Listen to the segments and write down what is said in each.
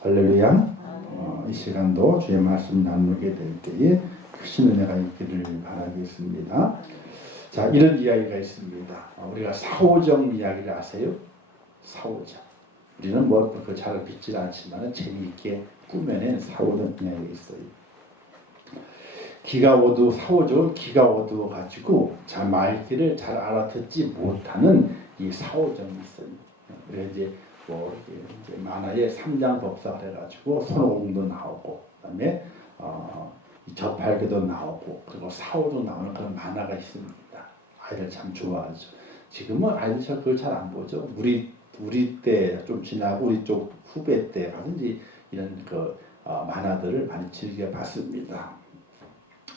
할렐루야. 이 시간도 주의 말씀 나누게 될 때에 크신 은혜가 있기를 바라겠습니다. 자, 이런 이야기가 있습니다. 우리가 사오정 이야기를 아세요? 사오정. 우리는 잘 믿지 않지만 재미있게 꾸며낸 사오정 이야기가 있어요. 사오정은 기가 어두워 가지고 말귀를 잘 알아듣지 못하는 이 사오정이 있어요. 그래서 이제 만화에 삼장법사 그래가지고 손오공도 나오고 그다음에 저팔계도 나오고 그리고 사오도 나오는 그런 만화가 있습니다. 아이들 참 좋아하죠. 지금은 아이들 그걸 잘 안 보죠. 우리 때 좀 지나고 우리 쪽 후배 때 하든지 이런 만화들을 많이 즐겨 봤습니다.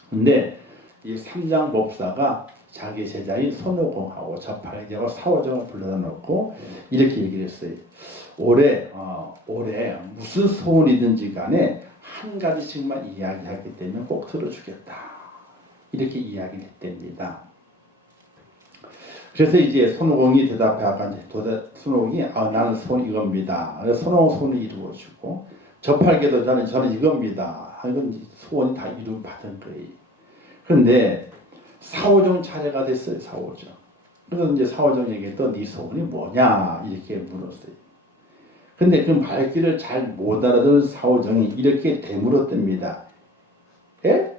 근데 이 삼장법사가 자기 제자인 손오공하고 저팔계하고 사오정을 불러다 놓고 이렇게 얘기를 했어요. 올해 무슨 소원이든지 간에 한 가지씩만 이야기하게 되면 꼭 들어주겠다. 이렇게 이야기를 했답니다. 그래서 이제 손오공이 대답하고 손오공이 나는 소원 이겁니다. 손오공 소원을 이루어주고 저팔계도 저는 이겁니다. 이건 소원이 다 이루 받은 거예요. 그런데 사오정 차례가 됐어요. 사오정. 그래서 이제 사오정에게 또 네 소원이 뭐냐 이렇게 물었어요. 근데 그 말귀를 잘 못 알아들은 사오정이 이렇게 되물었답니다. 에?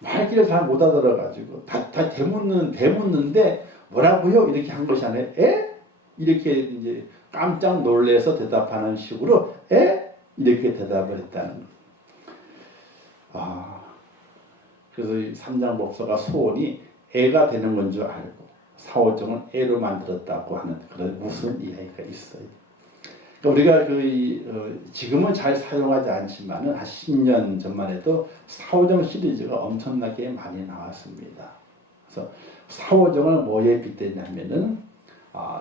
말귀를 잘 못 알아들어가지고 다 되묻는데 뭐라고요? 이렇게 한 것이 아니에요. 에? 이렇게 이제 깜짝 놀래서 대답하는 식으로 에? 이렇게 대답을 했다는 거예요. 그래서 삼장법사가 소원이 애가 되는 건 줄 알고 사오정은 애로 만들었다고 하는 그런 무슨 이야기가 있어요. 그러니까 우리가 지금은 잘 사용하지 않지만은 한 10년 전만 해도 사오정 시리즈가 엄청나게 많이 나왔습니다. 그래서 사오정을 뭐에 빗대냐면은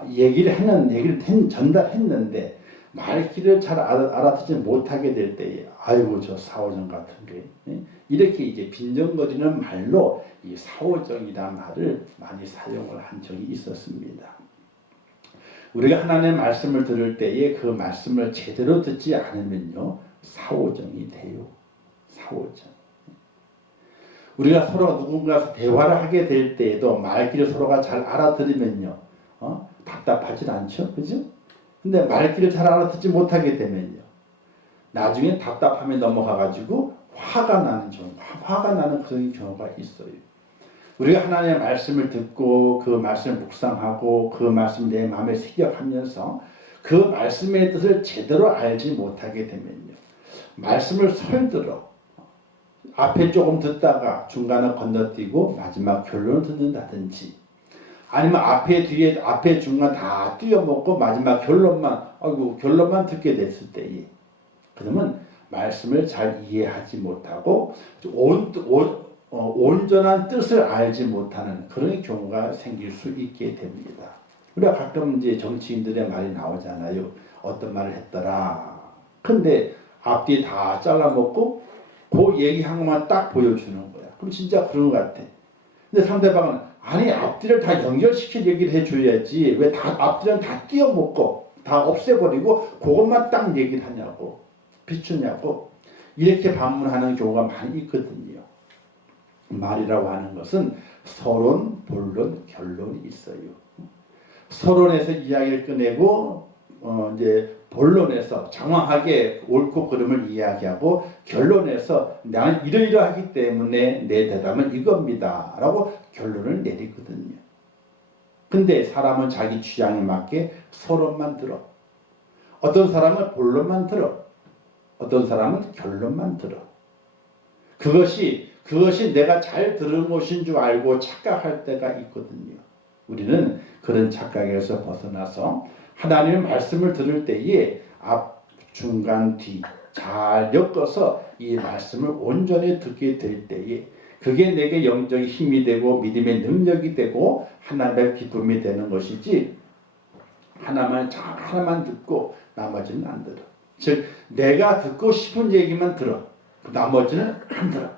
얘기를 전달했는데 말귀를 잘 알아듣지 못하게 될 때에 아이고 저 사오정 같은 게 이렇게 이제 빈정거리는 말로 이 사오정이라는 말을 많이 사용을 한 적이 있었습니다. 우리가 하나님의 말씀을 들을 때에 그 말씀을 제대로 듣지 않으면요 사오정이 돼요. 사오정. 우리가 서로 누군가서 대화를 하게 될 때에도 말귀를 서로가 잘 알아들으면요 답답하진 않죠, 그죠? 근데 말귀를 잘 알아듣지 못하게 되면요 나중에 답답함에 넘어가가지고 화가 나는 그런 경우가 있어요. 우리가 하나님의 말씀을 듣고 그 말씀을 묵상하고 그 말씀 내 마음에 새겨가면서 그 말씀의 뜻을 제대로 알지 못하게 되면요 말씀을 설들어 앞에 조금 듣다가 중간에 건너뛰고 마지막 결론을 듣는다든지 아니면 앞에 중간 다 뛰어먹고 마지막 결론만 듣게 됐을 때에 그러면 말씀을 잘 이해하지 못하고 온전한 뜻을 알지 못하는 그런 경우가 생길 수 있게 됩니다. 우리가 가끔 이제 정치인들의 말이 나오잖아요. 어떤 말을 했더라. 근데 앞뒤 다 잘라먹고 그 얘기한 것만 딱 보여주는 거야. 그럼 진짜 그런 것 같아. 근데 상대방은 아니 앞뒤를 다 연결시켜 얘기를 해줘야지 왜 앞뒤는 다 띄어먹고 다 없애버리고 그것만 딱 얘기를 하냐고 비추냐고 이렇게 반문하는 경우가 많이 있거든요. 말이라고 하는 것은 서론, 본론, 결론이 있어요. 서론에서 이야기를 꺼내고 이제 본론에서 장황하게 옳고 그름을 이야기하고 결론에서 나는 이러이러하기 때문에 내 대답은 이겁니다 라고 결론을 내리거든요. 근데 사람은 자기 취향에 맞게 서론만 들어. 어떤 사람은 본론만 들어. 어떤 사람은 결론만 들어. 그것이 내가 잘 들은 것인 줄 알고 착각할 때가 있거든요. 우리는 그런 착각에서 벗어나서 하나님의 말씀을 들을 때에 앞, 중간, 뒤 잘 엮어서 이 말씀을 온전히 듣게 될 때에 그게 내게 영적인 힘이 되고 믿음의 능력이 되고 하나님의 기쁨이 되는 것이지 하나만 듣고 나머지는 안 들어. 즉 내가 듣고 싶은 얘기만 들어. 나머지는 안 들어.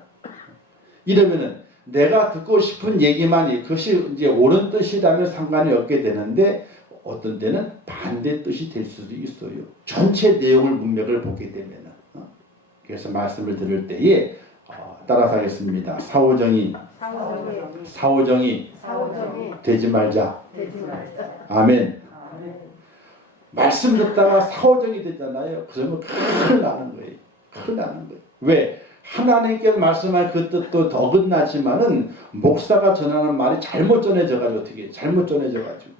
이러면은 내가 듣고 싶은 얘기만 그것이 이제 옳은 뜻이라면 상관이 없게 되는데 어떤 때는 반대 뜻이 될 수도 있어요. 전체 내용을 문맥을 보게 되면은. 그래서 말씀을 들을 때에 따라서 하겠습니다. 사오정이 되지 말자. 아멘. 말씀 듣다가 사오정이 되잖아요. 그러면 큰일 나는 거예요. 큰일 나는 거예요. 왜? 하나님께서 말씀할 그 뜻도 어긋나지만은 목사가 전하는 말이 잘못 전해져가지고 어떻게 잘못 전해져가지고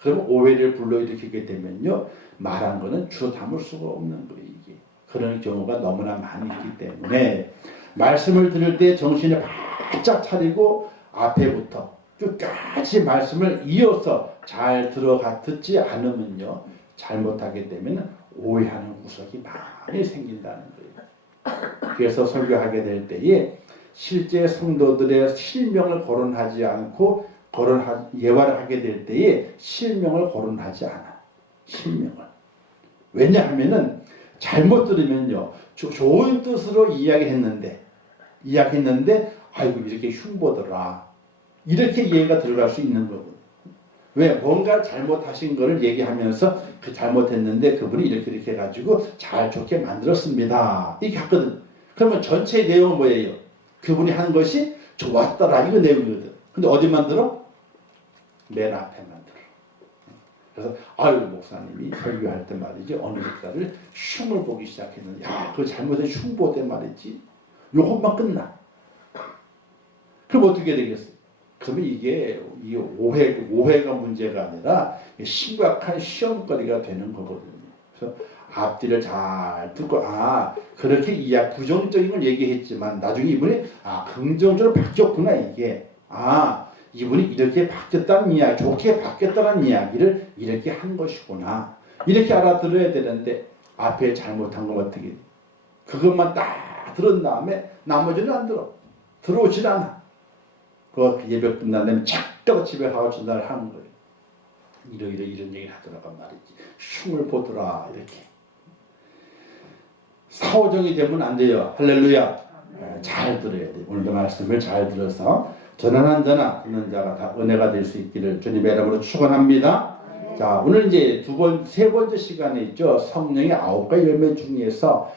그러면 오해를 불러일으키게 되면요 말한 거는 주워 담을 수가 없는 거예요. 이게 그런 경우가 너무나 많이 있기 때문에 말씀을 들을 때 정신을 바짝 차리고 앞에부터 끝까지 말씀을 이어서 잘 들어가 듣지 않으면요 잘못하게 되면 오해하는 구석이 많이 생긴다는 거예요. 그래서 설교하게 될 때에 실제 성도들의 실명을 거론하지 않고 예화를 하게 될 때에 실명을 거론하지 않아. 실명을. 왜냐하면은 잘못 들으면요 좋은 뜻으로 이야기했는데 아이고 이렇게 흉보더라. 이렇게 이해가 들어갈 수 있는 거거든요. 왜? 뭔가 잘못하신 거를 얘기하면서 그 잘못했는데 그분이 이렇게 해가지고 잘 좋게 만들었습니다. 이렇게 하거든. 그러면 전체 내용은 뭐예요? 그분이 한 것이 좋았더라. 이거 내용이거든. 근데 어디만 들어? 맨 앞에만 들어. 그래서 아유 목사님이 설교할 때 말이지 어느 목사를 흉을 보기 시작했는데 야 그거 잘못해 흉 보대 말이지. 요것만 끝나. 그럼 어떻게 되겠어요? 그러면 이게 오해가 문제가 아니라 심각한 시험거리가 되는 거거든요. 그래서 앞뒤를 잘 듣고 그렇게 부정적인 걸 얘기했지만 나중에 이분이 긍정적으로 바뀌었구나 이게 이분이 이렇게 바뀌었다는 이야기, 좋게 바뀌었다는 이야기를 이렇게 한 것이구나 이렇게 알아들어야 되는데 앞에 잘못한 건 어떻게 그것만 딱 들은 다음에 나머지는 안 들어오질 않아. 그 예배 끝난 다음에 착 집에 가고 전화를 하는 거예요. 이런 얘기를 하더라고 말이지. 흉을 보더라 이렇게. 사오정이 되면 안 돼요. 할렐루야. 잘 들어야 돼요. 오늘도 말씀을 잘 들어서 전하는 자나 듣는 자가 다 은혜가 될 수 있기를 주님의 이름으로 축원합니다. 자 오늘 이제 세 번째 시간에 있죠. 성령의 9가지 열매 중에서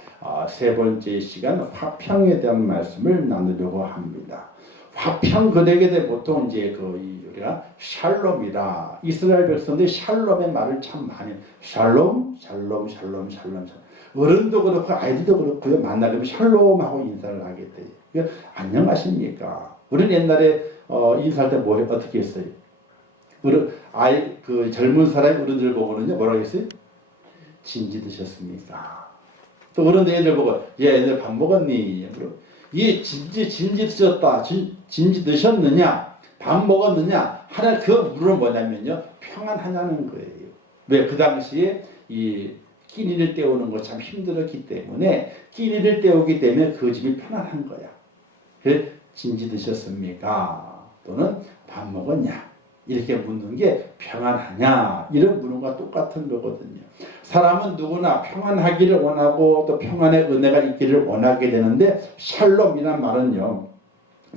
세 번째 시간 화평에 대한 말씀을 나누려고 합니다. 화평 그대에게 보통 이제 우리가 샬롬이라 이스라엘 백성들이 샬롬의 말을 참 많이 샬롬 어른도 그렇고 아이들도 그렇고요 만나면 샬롬하고 인사를 하게 돼요. 안녕하십니까? 우리는 옛날에 인사할 때 어떻게 했어요? 젊은 사람이 어른들 보고는요 뭐라고 했어요? 진지 드셨습니까? 또 어른들 애들 보고 얘들 밥 먹었니? 이 진지 드셨다. 진지 드셨느냐? 밥 먹었느냐? 하나 그 물은 뭐냐면요. 평안하냐는 거예요. 왜? 그 당시에 이 끼니를 때우는 거 참 힘들었기 때문에 끼니를 때우기 때문에 그 집이 편안한 거야. 그래 진지 드셨습니까? 또는 밥 먹었냐? 이렇게 묻는 게 평안하냐? 이런 물음과 똑같은 거거든요. 사람은 누구나 평안하기를 원하고 또 평안의 은혜가 있기를 원하게 되는데 샬롬이란 말은요.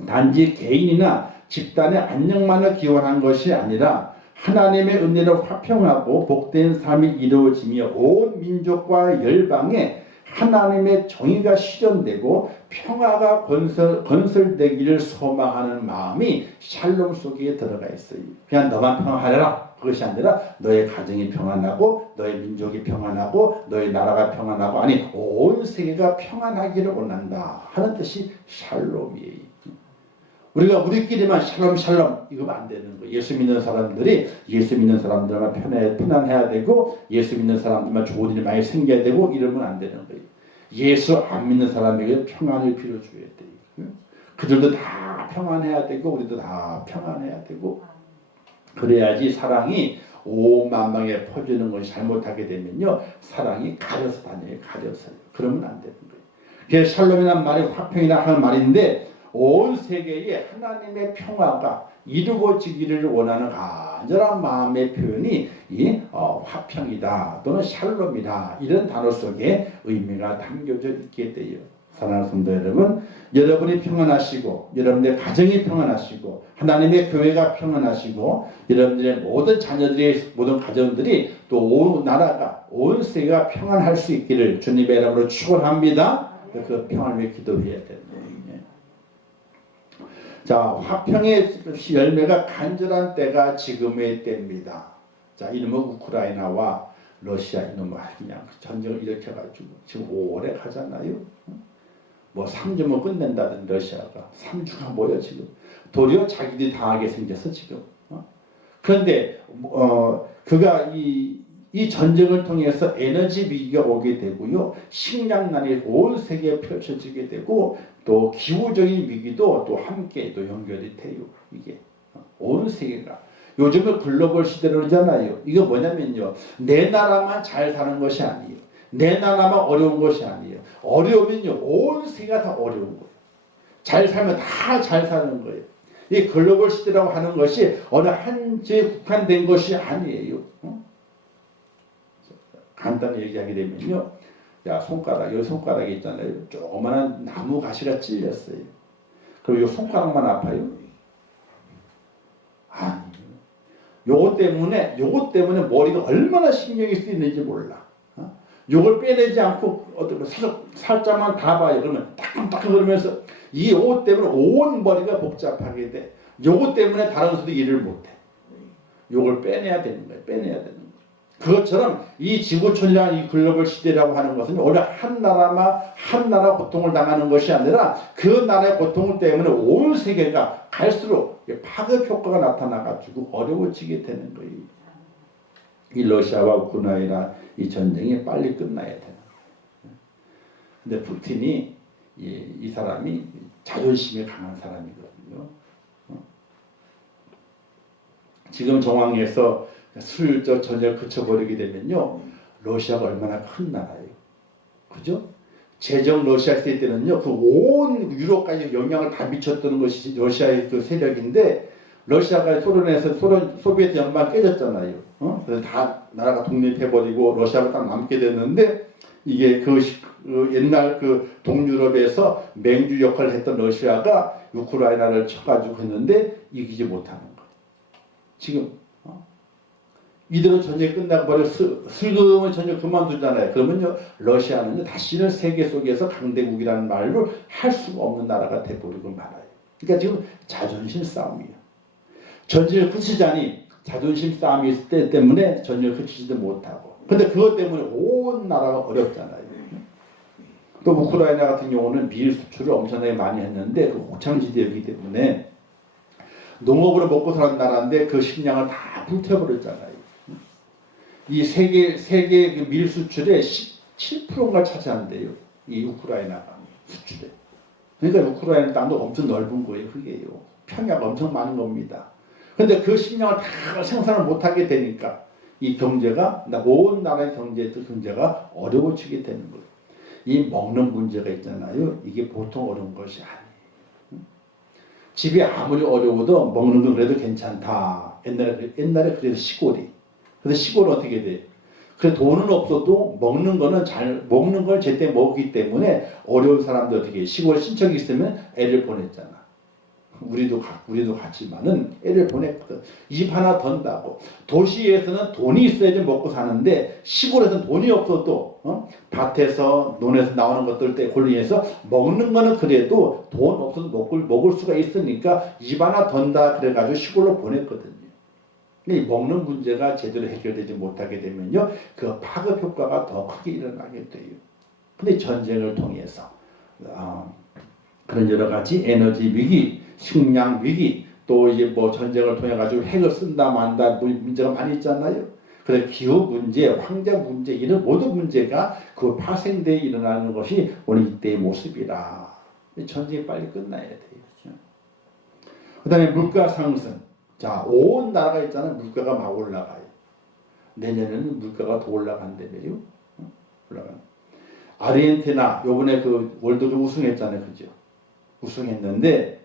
단지 개인이나 집단의 안녕만을 기원한 것이 아니라 하나님의 은혜로 화평하고 복된 삶이 이루어지며 온 민족과 열방에 하나님의 정의가 실현되고 평화가 건설되기를 소망하는 마음이 샬롬 속에 들어가 있어요. 그냥 너만 평안하라 그것이 아니라 너의 가정이 평안하고 너의 민족이 평안하고 너의 나라가 평안하고 아니 온 세계가 평안하기를 원한다 하는 뜻이 샬롬이에요. 우리가 우리끼리만 샬롬 이거면 안 되는 거예요. 예수 믿는 사람들만 편안해야 되고 예수 믿는 사람들만 좋은 일이 많이 생겨야 되고 이러면 안 되는 거예요. 예수 안 믿는 사람에게 평안을 빌어줘야 돼요. 그들도 다 평안해야 되고 우리도 다 평안해야 되고 그래야지 사랑이 온 만방에 퍼지는 것이 잘못하게 되면요. 사랑이 가려서 다녀요. 가려서요. 그러면 안 되는 거예요. 그래서 샬롬이란 말이 화평이라 하는 말인데 온 세계에 하나님의 평화가 이루어지기를 원하는 간절한 마음의 표현이 이 화평이다 또는 샬롬이다 이런 단어 속에 의미가 담겨져 있게 돼요. 사랑하는 성도 여러분, 여러분이 평안하시고 여러분의 가정이 평안하시고 하나님의 교회가 평안하시고 여러분들의 모든 자녀들의 모든 가정들이 또 온 나라가 온 세계가 평안할 수 있기를 주님의 이름으로 축원합니다. 그 평안을 위해 기도해야 됩니다. 자, 화평의 열매가 간절한 때가 지금의 때입니다. 자, 이놈은 우크라이나와 러시아 이놈은 그냥 전쟁을 일으켜가지고 지금 오래 가잖아요. 뭐 3주면 끝낸다던 러시아가 3주가 뭐야 지금. 도리어 자기들이 당하게 생겼어 지금. 그런데 그가 이 전쟁을 통해서 에너지 위기가 오게 되고요. 식량난이 온 세계에 펼쳐지게 되고 또 기후적인 위기도 또 함께 또 연결이 돼요. 이게 온 세계가. 요즘은 글로벌 시대로 그러잖아요. 이거 뭐냐면요. 내 나라만 잘 사는 것이 아니에요. 내 나라만 어려운 것이 아니에요. 어려우면요. 온 세계가 다 어려운 거예요. 잘 살면 다 잘 사는 거예요. 이 글로벌 시대라고 하는 것이 어느 한 지에 국한된 것이 아니에요. 간단히 얘기하게 되면요. 야, 여기 손가락이 있잖아요. 조그마한 나무 가시가 찔렸어요. 그럼 이 손가락만 아파요? 아니요. 요것 때문에 머리가 얼마나 신경이 쓰이는지 몰라. 요걸 빼내지 않고 살짝만 닿아봐요. 그러면 따끔따끔 그러면서 이 요것 때문에 온 머리가 복잡하게 돼. 요것 때문에 다른 수도 일을 못해. 요걸 빼내야 되는 거예요. 빼내야 되는 거예요. 그것처럼 이 지구촌이라는 이 글로벌 시대라고 하는 것은 오히려 한 나라 고통을 당하는 것이 아니라 그 나라의 고통 때문에 온 세계가 갈수록 파급 효과가 나타나가지고 어려워지게 되는 거예요. 이 러시아와 우크라이나 이 전쟁이 빨리 끝나야 되는 거예요. 근데 푸틴이 이 사람이 자존심이 강한 사람이거든요. 지금 정황에서 슬쩍 전쟁을 그쳐버리게 되면요. 러시아가 얼마나 큰 나라예요. 그죠? 제정 러시아 시대 때는요. 그 온 유럽까지 영향을 다 미쳤던 것이 러시아의 그 세력인데 러시아가 소비에트 연방 깨졌잖아요. 그래서 다 나라가 독립해버리고 러시아가 딱 남게 됐는데 이게 그 옛날 그 동유럽에서 맹주 역할을 했던 러시아가 우크라이나를 쳐가지고 했는데 이기지 못하는 거예요. 지금 이대로 전쟁이 끝나고 버려 슬금은 전쟁 그만두잖아요. 그러면요 러시아는요 다시는 세계 속에서 강대국이라는 말로 할 수가 없는 나라가 돼버리고 말아요. 그러니까 지금 자존심 싸움이에요. 전쟁을 그치자니 자존심 싸움이 있을 때 때문에 전쟁을 그치지도 못하고. 근데 그것 때문에 온 나라가 어렵잖아요. 또 우크라이나 같은 경우는 밀 수출을 엄청나게 많이 했는데 그 곡창지대이기 때문에 농업으로 먹고 사는 나라인데 그 식량을 다 불태워버렸잖아요. 이 세계 그 밀 수출의 17%가 차지한대요. 이 우크라이나가 수출에. 그러니까 우크라이나 땅도 엄청 넓은 거예요. 그게요. 평야가 엄청 많은 겁니다. 근데 그 식량을 다 생산을 못하게 되니까 이 경제가 온 나라의 경제가 어려워지게 되는 거예요. 이 먹는 문제가 있잖아요. 이게 보통 어려운 것이 아니에요. 집이 아무리 어려워도 먹는 건 그래도 괜찮다. 옛날에 그래도 시골이. 그래서 시골은 어떻게 돼? 그 돈은 없어도 먹는 걸 제때 먹기 때문에 어려운 사람들 어떻게 해? 시골 친척이 있으면 애를 보냈잖아. 우리도 같지만은 애를 보냈거든. 집 하나 던다고. 도시에서는 돈이 있어야지 먹고 사는데 시골에서는 돈이 없어도 밭에서 논에서 나오는 것들 때 골리해서 먹는 거는 그래도 돈 없어도 먹을 수가 있으니까 집 하나 던다 그래가지고 시골로 보냈거든요. 이 먹는 문제가 제대로 해결되지 못하게 되면요, 그 파급 효과가 더 크게 일어나게 돼요. 근데 전쟁을 통해서 그런 여러 가지 에너지 위기, 식량 위기, 또 이제 뭐 전쟁을 통해 가지고 핵을 쓴다 만다 문제가 많이 있잖아요. 그래서 기후 문제, 환경 문제 이런 모든 문제가 그 파생되어 일어나는 것이 오늘 이때의 모습이라. 전쟁이 빨리 끝나야 돼요. 그다음에 물가 상승. 자, 온 나라가 있잖아요. 물가가 막 올라가요. 내년에는 물가가 더 올라간다며요. 올라가요. 아르헨티나 요번에 그 월드컵 우승했잖아요. 그죠? 우승했는데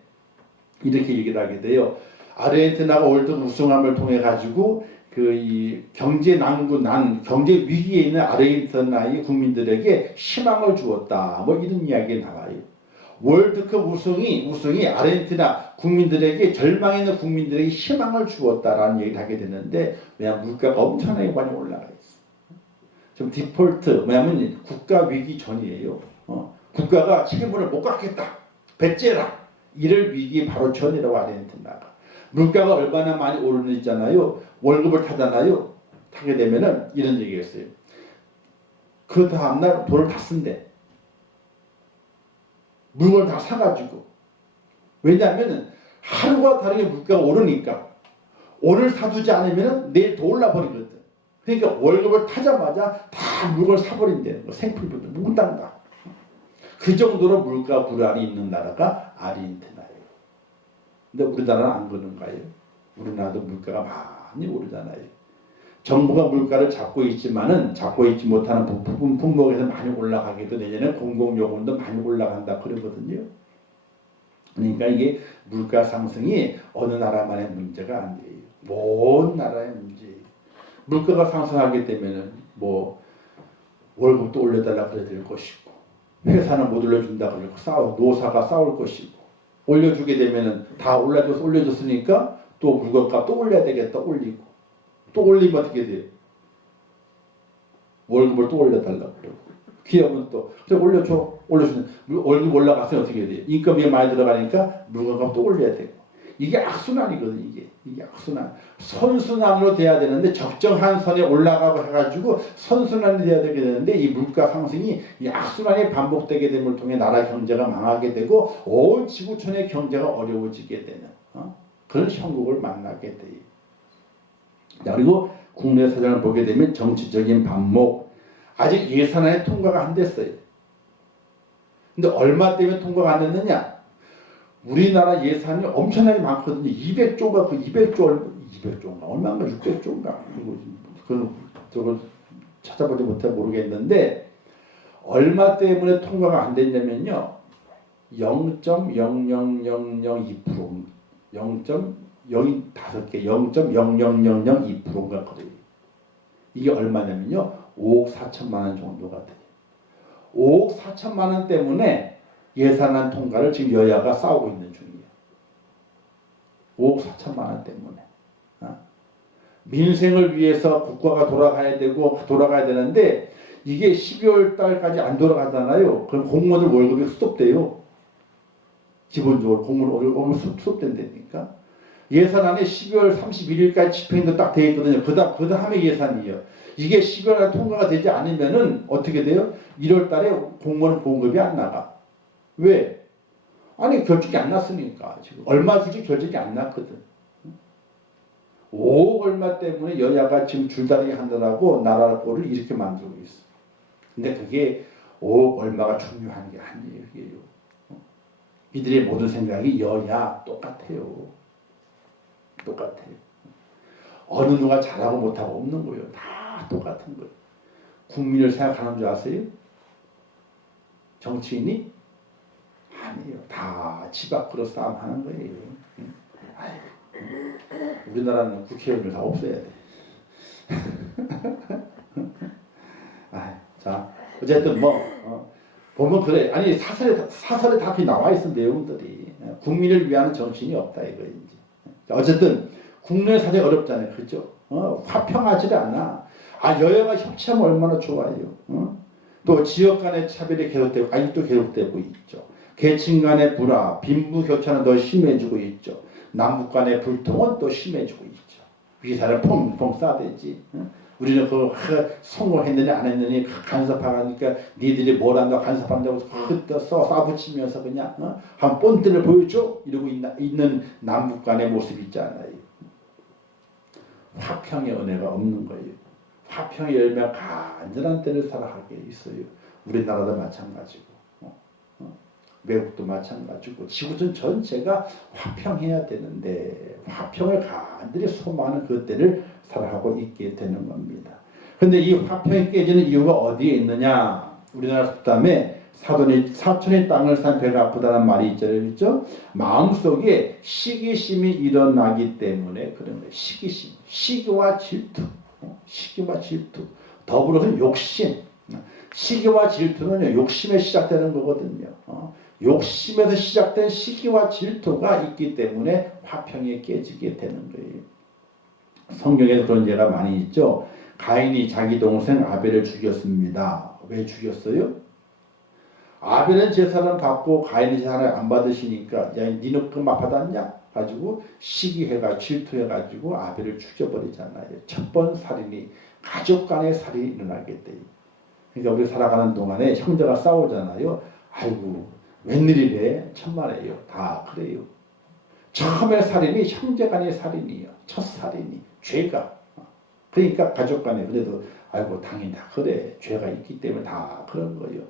이렇게 얘기를 하게 돼요. 아르헨티나가 월드컵 우승함을 통해 가지고 이 경제 경제 위기에 있는 아르헨티나의 국민들에게 희망을 주었다. 뭐 이런 이야기 나와요. 월드컵 우승이 아르헨티나 국민들에게 절망에 있는 국민들에게 희망을 주었다라는 얘기를 하게 되는데 왜냐하면 물가가 엄청나게 많이 올라가 있어. 좀 디폴트 왜냐하면 국가 위기 전이에요. 국가가 책임을 못 갚겠다. 배째라. 이럴 위기 바로 전이라고 아르헨티나가. 물가가 얼마나 많이 오르는 있잖아요. 월급을 타잖아요. 타게 되면은 이런 얘기했어요. 그 다음날 돈을 다 쓴대. 물건을 다 사가지고. 왜냐하면 하루가 다르게 물가가 오르니까 오늘 사두지 않으면 내일 더 올라버리거든. 그러니까 월급을 타자마자 다 물건을 사버린다는 거. 생필품들 뭉땅다. 그 정도로 물가 불안이 있는 나라가 아르헨티나예요. 근데 우리나라는 안 그런가요? 우리나라도 물가가 많이 오르잖아요. 정부가 물가를 잡고 있지 못하는 부분 품목에서 많이 올라가기도 내년에 공공요금도 많이 올라간다 그러거든요. 그러니까 이게 물가 상승이 어느 나라만의 문제가 아니에요. 모든 나라의 문제예요. 물가가 상승하게 되면은 뭐 월급도 올려달라 그래야 될 것이고 회사는 못 올려준다 그러고 노사가 싸울 것이고 올려주게 되면은 다 올려줬으니까 또 물건값 또 올려야 되겠다 올리고 또 올리면 어떻게 돼요? 월급을 또 올려달라고 그러고 기업은 또 올려주는 월급 올라가서 어떻게 돼요? 인건비가 많이 들어가니까 물건값 또 올려야 되고 이게 악순환이거든. 이게 악순환. 선순환으로 돼야 되는데 적정한 선에 올라가고 해가지고 선순환이 돼야 되게 되는데 이 물가 상승이 이 악순환이 반복되게 됨을 통해 나라 경제가 망하게 되고 온 지구촌의 경제가 어려워지게 되는 그런 형국을 만나게 돼요. 자, 그리고 국내 사정을 보게 되면 정치적인 반목 아직 예산안이 통과가 안 됐어요. 근데 얼마 때문에 통과가 안 됐느냐? 우리나라 예산이 엄청나게 많거든요. 200조가 200조인가 얼마인가 600조인가 저걸 찾아보지 못해 모르겠는데 얼마 때문에 통과가 안 됐냐면요. 0.00002% 0.0002%인가 그래요. 이게 얼마냐면요. 5억 4천만 원 정도가 돼요. 5억 4천만 원 때문에 예산안 통과를 지금 여야가 싸우고 있는 중이에요. 5억 4천만 원 때문에. 민생을 위해서 국가가 돌아가야 되는데 이게 12월 달까지 안 돌아가잖아요. 그럼 공무원들 월급이 수습돼요. 기본적으로 공무원 월급이 수습된다니까. 예산안에 12월 31일까지 집행도 딱 되어 있거든요. 그 다음에 예산이에요. 이게 12월에 통과가 되지 않으면은 어떻게 돼요? 1월 달에 공무원 보험급이 안 나가. 왜? 아니 결정이 안 났으니까 지금 얼마 주지 결정이 안 났거든. 5억 얼마 때문에 여야가 지금 줄다리기 하느라고 나라 꼴을 이렇게 만들고 있어. 근데 그게 5억 얼마가 중요한 게 아니에요. 그게요. 이들의 모든 생각이 여야 똑같아요. 어느 누가 잘하고 못하고 없는 거예요. 다 똑같은 거예요. 국민을 생각하는 줄 아세요? 정치인이? 아니에요. 다 집 밖으로 싸움하는 거예요. 우리나라는 국회의원을 다 없애야 돼. 자, 어쨌든 보면 그래. 아니 사설에 다 나와 있어 내용들이. 국민을 위한 정신이 없다 이거인지. 어쨌든 국내 사정이 어렵잖아요. 그렇죠? 화평하지를 않아. 여야가 협치하면 얼마나 좋아요. 또 지역 간의 차별이 계속되고 아직도 계속되고 있죠. 계층 간의 불화, 빈부격차는 더 심해지고 있죠. 남북 간의 불통은 또 심해지고 있죠. 위사를 펑펑 싸대지. 우리는 그거 성공했느냐 안 했느냐 간섭하니까 니들이 뭘 한다고 간섭한다고 싸붙이면서 그냥 한 본때를 보여줘 이러고 있는 남북 간의 모습이 있잖아요. 화평의 은혜가 없는 거예요. 화평의 열매가 간절한 때를 살아가게 있어요. 우리나라도 마찬가지고 외국도 마찬가지고 지구촌 전체가 화평해야 되는데 화평을 간절히 소망하는 그 때를 살아가고 있게 되는 겁니다. 그런데 이 화평이 깨지는 이유가 어디에 있느냐? 우리나라 속담에 사촌의 땅을 산 배가 아프다는 말이 있잖아요. 그렇죠? 마음속에 시기심이 일어나기 때문에 그런 거예요. 시기심, 시기와 질투, 시기와 질투, 더불어서 욕심. 시기와 질투는 욕심에 시작되는 거거든요. 욕심에서 시작된 시기와 질투가 있기 때문에 화평이 깨지게 되는 거예요. 성경에 그런 예가 많이 있죠. 가인이 자기 동생 아벨을 죽였습니다. 왜 죽였어요? 아벨은 제사를 받고 가인이 제사를 안 받으시니까 야, 니는 그만 받았냐? 가지고 시기해가 질투해가지고 아벨을 죽여버리잖아요. 첫 번 살인이 가족 간의 살인이 일어나게 돼요. 그러니까 우리 살아가는 동안에 형제가 싸우잖아요. 아이고 웬일이래? 천만에요. 다 그래요. 처음에 살인이 형제 간의 살인이에요. 첫 살인이 죄가. 그러니까 가족 간에 그래도 아이고 당연히 다 그래. 죄가 있기 때문에 다 그런 거예요.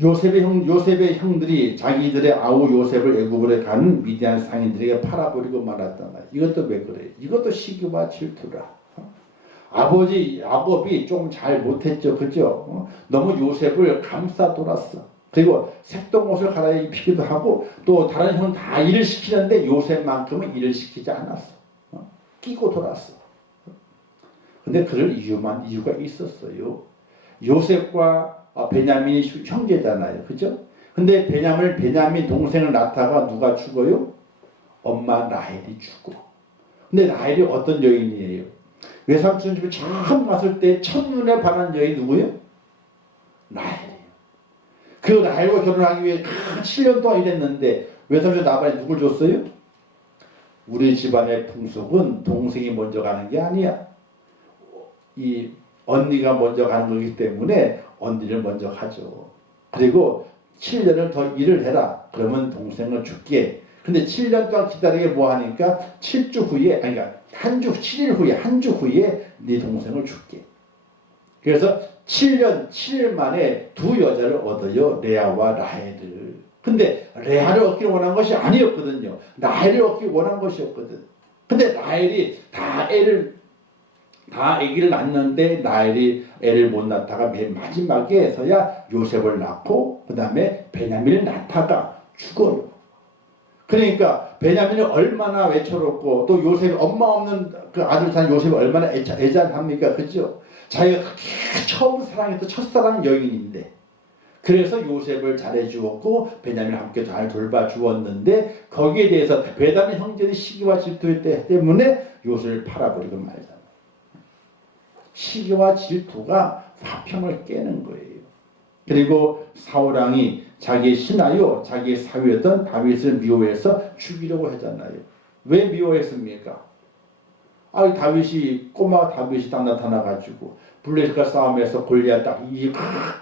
요셉의 형들이 자기들의 아우 요셉을 애굽으로 가는 미디안 상인들에게 팔아버리고 말았잖아요. 이것도 왜 그래요? 이것도 시기와 질투라. 야곱이 좀 잘 못했죠. 그죠? 너무 요셉을 감싸 돌았어. 그리고 색동옷을 갈아입히기도 하고 또 다른 형은 다 일을 시키는데 요셉만큼은 일을 시키지 않았어. 끼고 돌았어. 근데 그럴 이유가 있었어요. 요셉과 베냐민이 형제잖아요. 그죠? 근데 베냐민 동생을 낳다가 누가 죽어요? 엄마 라헬이 죽어. 근데 라헬이 어떤 여인이에요? 외삼촌 집에 처음 갔을 때 첫눈에 반한 여인 누구예요? 라헬이에요. 그 라헬과 결혼하기 위해 7년 동안 일했는데 외삼촌 나발에 누굴 줬어요? 우리 집안의 풍속은 동생이 먼저 가는 게 아니야. 이 언니가 먼저 가는 거기 때문에 언니를 먼저 가죠. 그리고 7년을 더 일을 해라. 그러면 동생을 줄게. 근데 7년 동안 기다리게 뭐 하니까 7주 후에, 아니, 그러니까 7일 후에, 한 주 후에 네 동생을 줄게. 그래서 7일 만에 두 여자를 얻어요. 레아와 라헬을. 근데 레아를 얻기를 원한 것이 아니었거든요. 라헬을 얻기를 원한 것이었거든. 근데 라헬이 다 아기를 낳는데 라헬이 애를 못 낳다가 맨 마지막에서야 요셉을 낳고 그 다음에 베냐민을 낳다가 죽어요. 그러니까 베냐민이 얼마나 외초롭고 또 요셉이 엄마 없는 그 아들 산 요셉이 얼마나 애잔합니까? 그죠? 자기가 처음 사랑했던 첫사랑 여인인데 그래서 요셉을 잘해주었고 베냐민을 함께 잘 돌봐주었는데 거기에 대해서 베냐민 형제의 시기와 질투 때문에 요셉을 팔아버리고 말잖아요. 시기와 질투가 화평을 깨는 거예요. 그리고 사울왕이 자기의 신하요 자기의 사위였던 다윗을 미워해서 죽이려고 하잖아요. 왜 미워했습니까? 꼬마 다윗이 딱 나타나가지고 블레셋과 싸움에서 골리앗 딱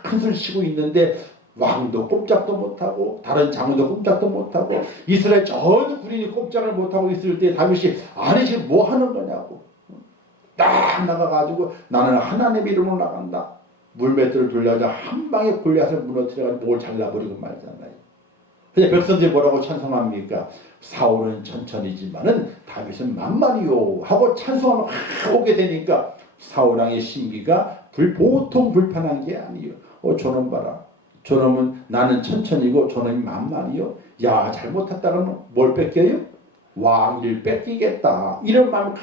큰 소리 치고 있는데 왕도 꼼짝도 못하고 다른 장군도 꼼짝도 못하고 이스라엘 전 군인이 꼼짝을 못하고 있을 때 다윗이 아니 지금 뭐 하는 거냐고 딱 나가가지고 나는 하나님의 이름으로 나간다. 물맷돌을 돌려서 한 방에 골리앗을 무너뜨려가지고 목을 잘라버리고 말잖아요. 근데 백성들이 뭐라고 찬송합니까? 사울은 천천히지만은 다윗은 만만이요 하고 찬송하면 오게 되니까 사울왕의 심기가 보통 불편한 게 아니에요. 저놈 봐라. 저놈은 나는 천천히고 저놈이 만만이요. 야 잘못했다가는 뭘 뺏겨요? 왕위를 뺏기겠다. 이런 마음이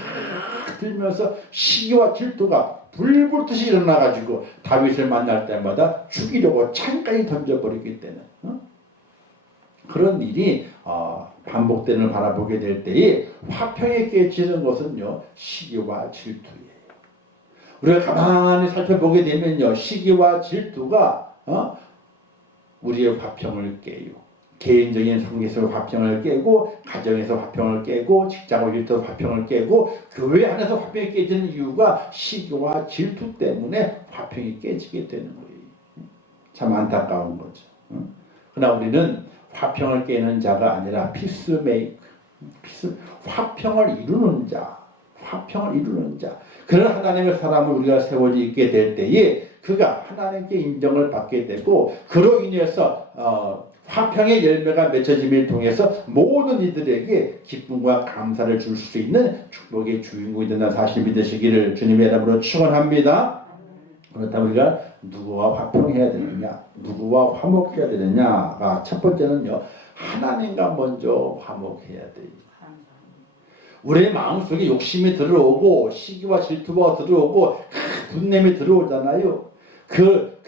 들면서 시기와 질투가 불붙듯이 일어나가지고 다윗을 만날 때마다 죽이려고 창까지 던져버리기 때문에 그런 일이 반복되는 걸 바라보게 될 때에 화평에 깨지는 것은요 시기와 질투예요. 우리가 가만히 살펴보게 되면요 시기와 질투가 우리의 화평을 깨요. 개인적인 관계에서 화평을 깨고 가정에서 화평을 깨고 직장에서 화평을 깨고 교회 안에서 화평이 깨지는 이유가 시기와 질투 때문에 화평이 깨지게 되는 거예요. 참 안타까운 거죠. 그러나 우리는 화평을 깨는 자가 아니라 피스메이커, 화평을 이루는 자, 그런 하나님의 사람을 우리가 세워져 있게 될 때에 그가 하나님께 인정을 받게 되고 그로 인해서 화평의 열매가 맺혀짐을 통해서 모든 이들에게 기쁨과 감사를 줄 수 있는 축복의 주인공이 된다는 사실 믿으시기를 주님의 이름으로 축원합니다. 그렇다면 우리가 누구와 화평해야 되느냐, 누구와 화목해야 되느냐가 첫 번째는요, 하나님과 먼저 화목해야 돼요. 우리의 마음속에 욕심이 들어오고 시기와 질투가 들어오고 분냄이 들어오잖아요. 그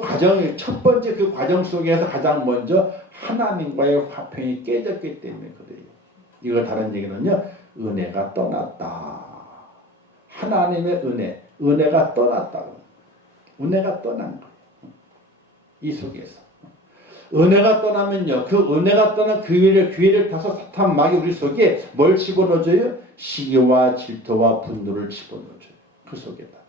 과정의 첫 번째 그 과정 속에서 가장 먼저 하나님과의 화평이 깨졌기 때문에 그래요. 이걸 다른 얘기는요, 은혜가 떠났다. 하나님의 은혜가 떠났다. 은혜가 떠난 거예요. 이 속에서. 은혜가 떠나면요, 그 은혜가 떠난 그 기회를 타서 사탄 마귀 우리 속에 뭘 집어넣어줘요? 시기와 질투와 분노를 집어넣어줘요. 그 속에다가.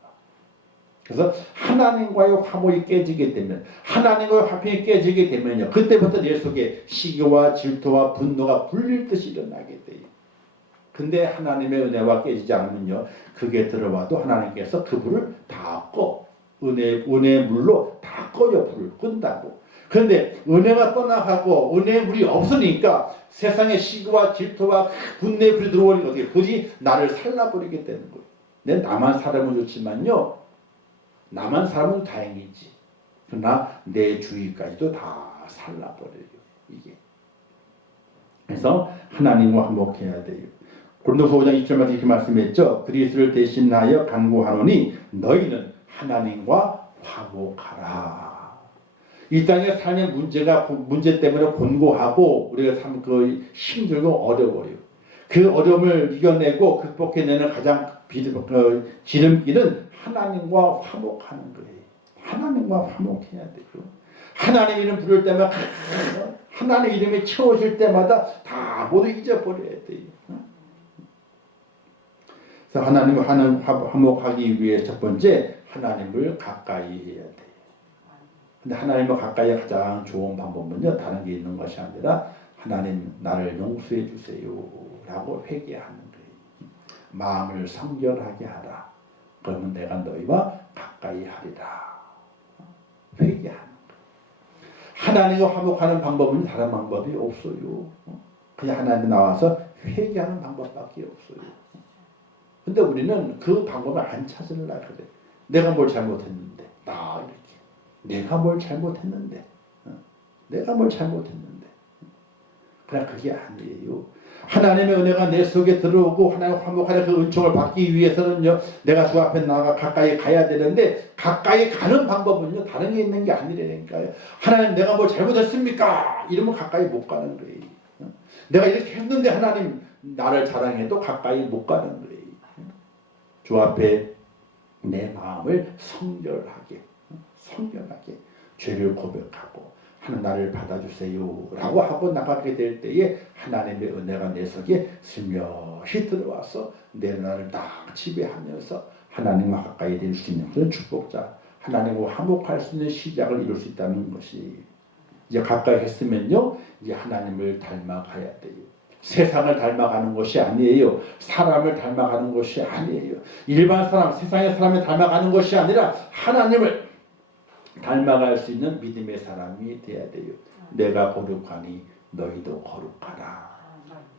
그래서 하나님과의 화목이 깨지게 되면, 하나님과의 화평이 깨지게 되면요, 그때부터 내 속에 시기와 질투와 분노가 불릴 듯이 일어나게 돼요. 근데 하나님의 은혜와 깨지지 않으면요, 그게 들어와도 하나님께서 그 불을 다 꺼. 은혜의 물로 다 꺼요. 불을 끈다고. 그런데 은혜가 떠나가고 은혜의 물이 없으니까 세상의 시기와 질투와 분노의 불이 들어오니까 어떻게 불이 나를 살라버리게 되는 거예요. 내 나만 살아면 좋지만요, 나만 살아면 다행이지. 그러나 내 주위까지도 다 살라버려요. 이게. 그래서 하나님과 화목해야 돼요. 고린도서 5장 2절마다 이렇게 말씀했죠. 그리스도를 대신하여 간구하노니 너희는 하나님과 화목하라. 이 땅의 삶의 문제 때문에 곤고하고 우리가 참 힘들고 어려워요. 그 어려움을 이겨내고 극복해내는 가장 지름길은 하나님과 화목하는 거예요. 하나님과 화목해야 돼요. 하나님 이름 부를 때마다, 하나님 이름이 채워질 때마다 다 모두 잊어버려야 돼요. 그래서 하나님과 화목하기 위해 첫 번째, 하나님을 가까이 해야 돼요. 근데 하나님과 가까이 가장 좋은 방법은요, 다른 게 있는 것이 아니라 하나님 나를 용서해 주세요 라고 회개하는 거예요. 마음을 성결하게 하라. 그러면 내가 너희와 가까이 하리라. 회개하는 거예요. 하나님과 화목하는 방법은 다른 방법이 없어요. 그냥 하나님 나와서 회개하는 방법밖에 없어요. 근데 우리는 그 방법을 안 찾으려고 그래. 내가 뭘 잘못했는데, 나 이렇게. 내가 뭘 잘못했는데, 내가 뭘 잘못했는데. 그냥 그게 아니에요. 하나님의 은혜가 내 속에 들어오고 하나님 화목하는 그 은총을 받기 위해서는요, 내가 주 앞에 나가 가까이 가야 되는데, 가까이 가는 방법은요, 다른 게 있는 게 아니라니까요. 하나님 내가 뭘 잘못했습니까? 이러면 가까이 못 가는 거예요. 내가 이렇게 했는데 하나님 나를 자랑해도 가까이 못 가는 거예요. 주 앞에 내 마음을 성결하게 죄를 고백하고 하나님 나를 받아주세요 라고 하고 나가게 될 때에 하나님의 은혜가 내 속에 슬며시 들어와서 내 나를 딱 지배하면서 하나님과 가까이 될 수 있는 그런 축복자, 하나님과 화목할 수 있는 시작을 이룰 수 있다는 것이, 이제 가까이 했으면요, 이제 하나님을 닮아가야 돼요. 세상을 닮아가는 것이 아니에요. 사람을 닮아가는 것이 아니에요. 일반 사람, 세상의 사람을 닮아가는 것이 아니라 하나님을 닮아갈 수 있는 믿음의 사람이 되어야 돼요. 내가 거룩하니 너희도 거룩하라.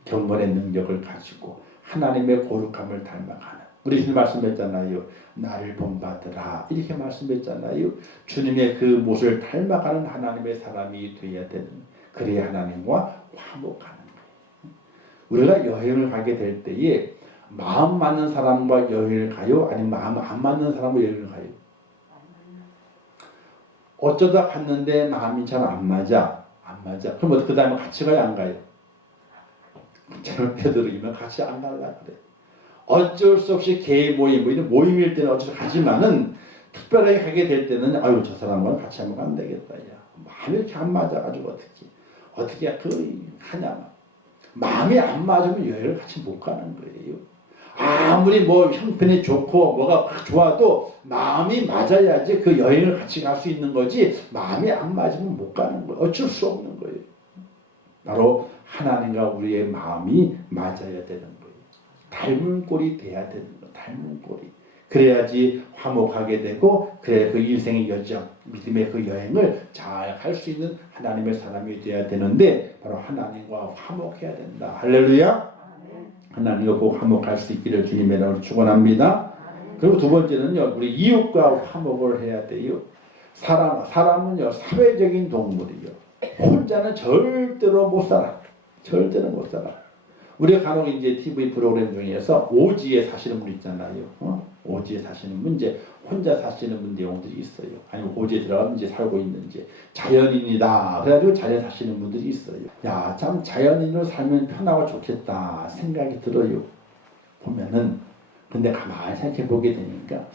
경건의 능력을 가지고 하나님의 거룩함을 닮아가는, 우리 주님 말씀했잖아요. 나를 본받으라 이렇게 말씀했잖아요. 주님의 그 모습을 닮아가는 하나님의 사람이 되어야 되는, 그래야 하나님과 화목하는 거예요. 우리가 여행을 가게 될 때에 마음 맞는 사람과 여행을 가요? 아니면 마음 안 맞는 사람과 여행을 가요? 어쩌다 갔는데 마음이 잘 안 맞아. 그럼 그 다음에 같이 가요? 안 가요? 저는 베드로이면 같이 안 갈라 그래. 어쩔 수 없이 개의 모임, 이런 모임일 때는 어쩔 수 가지만은 특별하게 가게 될 때는 아유 저 사람과는 같이 하면 안 되겠다. 야. 마음이 이렇게 안 맞아가지고 어떻게 하냐. 마음이 안 맞으면 여행을 같이 못 가는 거예요. 아무리 뭐 형편이 좋고 뭐가 좋아도 마음이 맞아야지 그 여행을 같이 갈 수 있는 거지, 마음이 안 맞으면 못 가는 거예요. 어쩔 수 없는 거예요. 바로 하나님과 우리의 마음이 맞아야 되는 거예요. 닮은 꼴이 돼야 되는 거예요. 닮은 꼴이. 그래야지 화목하게 되고, 그래야 그 인생의 여정, 믿음의 그 여행을 잘 할 수 있는 하나님의 사람이 되어야 되는데, 바로 하나님과 화목해야 된다. 할렐루야. 하나님과 꼭 화목할 수 있기를 주님의 이름으로 축원합니다. 그리고 두 번째는요, 우리 이웃과 화목을 해야 돼요. 사람은요, 사회적인 동물이요. 혼자는 절대로 못 살아. 절대로 못 살아. 우리가 간혹 이제 TV 프로그램 중에서 오지에 사시는 분 있잖아요. 오지에 사시는 분, 이제 혼자 사시는 분 내용들이 있어요. 아니면 오지에 들어가면 이제 살고 있는지 자연인이다. 그래가지고 자연 사시는 분들이 있어요. 야, 참 자연인으로 살면 편하고 좋겠다 생각이 들어요. 보면은. 근데 가만히 생각해 보게 되니까, 야,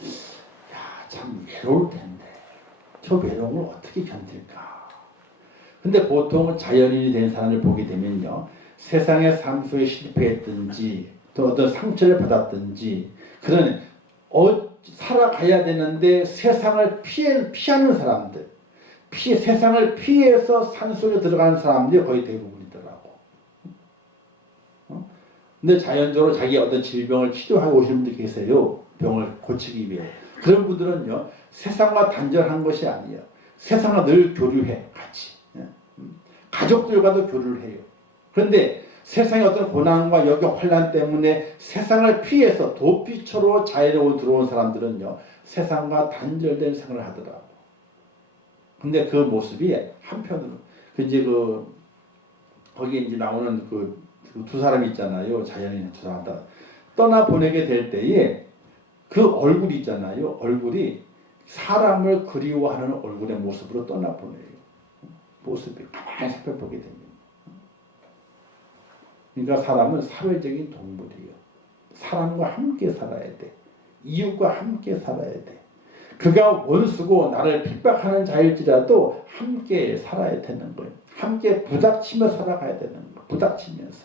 참 외로울 텐데 저 외로움을 어떻게 견딜까? 근데 보통 자연인이 된 사람을 보게 되면요, 세상의 삶 속에 실패했든지 또 어떤 상처를 받았든지 그런 살아가야 되는데 세상을 피하는 사람들, 세상을 피해서 산속에 들어가는 사람들이 거의 대부분이더라고. 근데 자연적으로 자기 어떤 질병을 치료하고 오시는 분들 계세요. 병을 고치기 위해. 그런 분들은요, 세상과 단절한 것이 아니에요. 세상과 늘 교류해, 같이. 가족들과도 교류를 해요. 그런데 세상의 어떤 고난과 여기 환난 때문에 세상을 피해서 도피처로 자연으로 들어온 사람들은요, 세상과 단절된 생활을 하더라고. 근데 그 모습이 한편으로, 거기에 이제 나오는 그 두 사람이 있잖아요. 자연인 두 사람 다 떠나 보내게 될 때에 그 얼굴이 있잖아요. 얼굴이 사람을 그리워하는 얼굴의 모습으로 떠나 보내요. 모습이 가만히 살펴보게 됩니다. 그러니까 사람은 사회적인 동물이에요. 사람과 함께 살아야 돼. 이웃과 함께 살아야 돼. 그가 원수고 나를 핍박하는 자일지라도 함께 살아야 되는 거예요. 함께 부닥치며 살아가야 되는 거예요. 부닥치면서.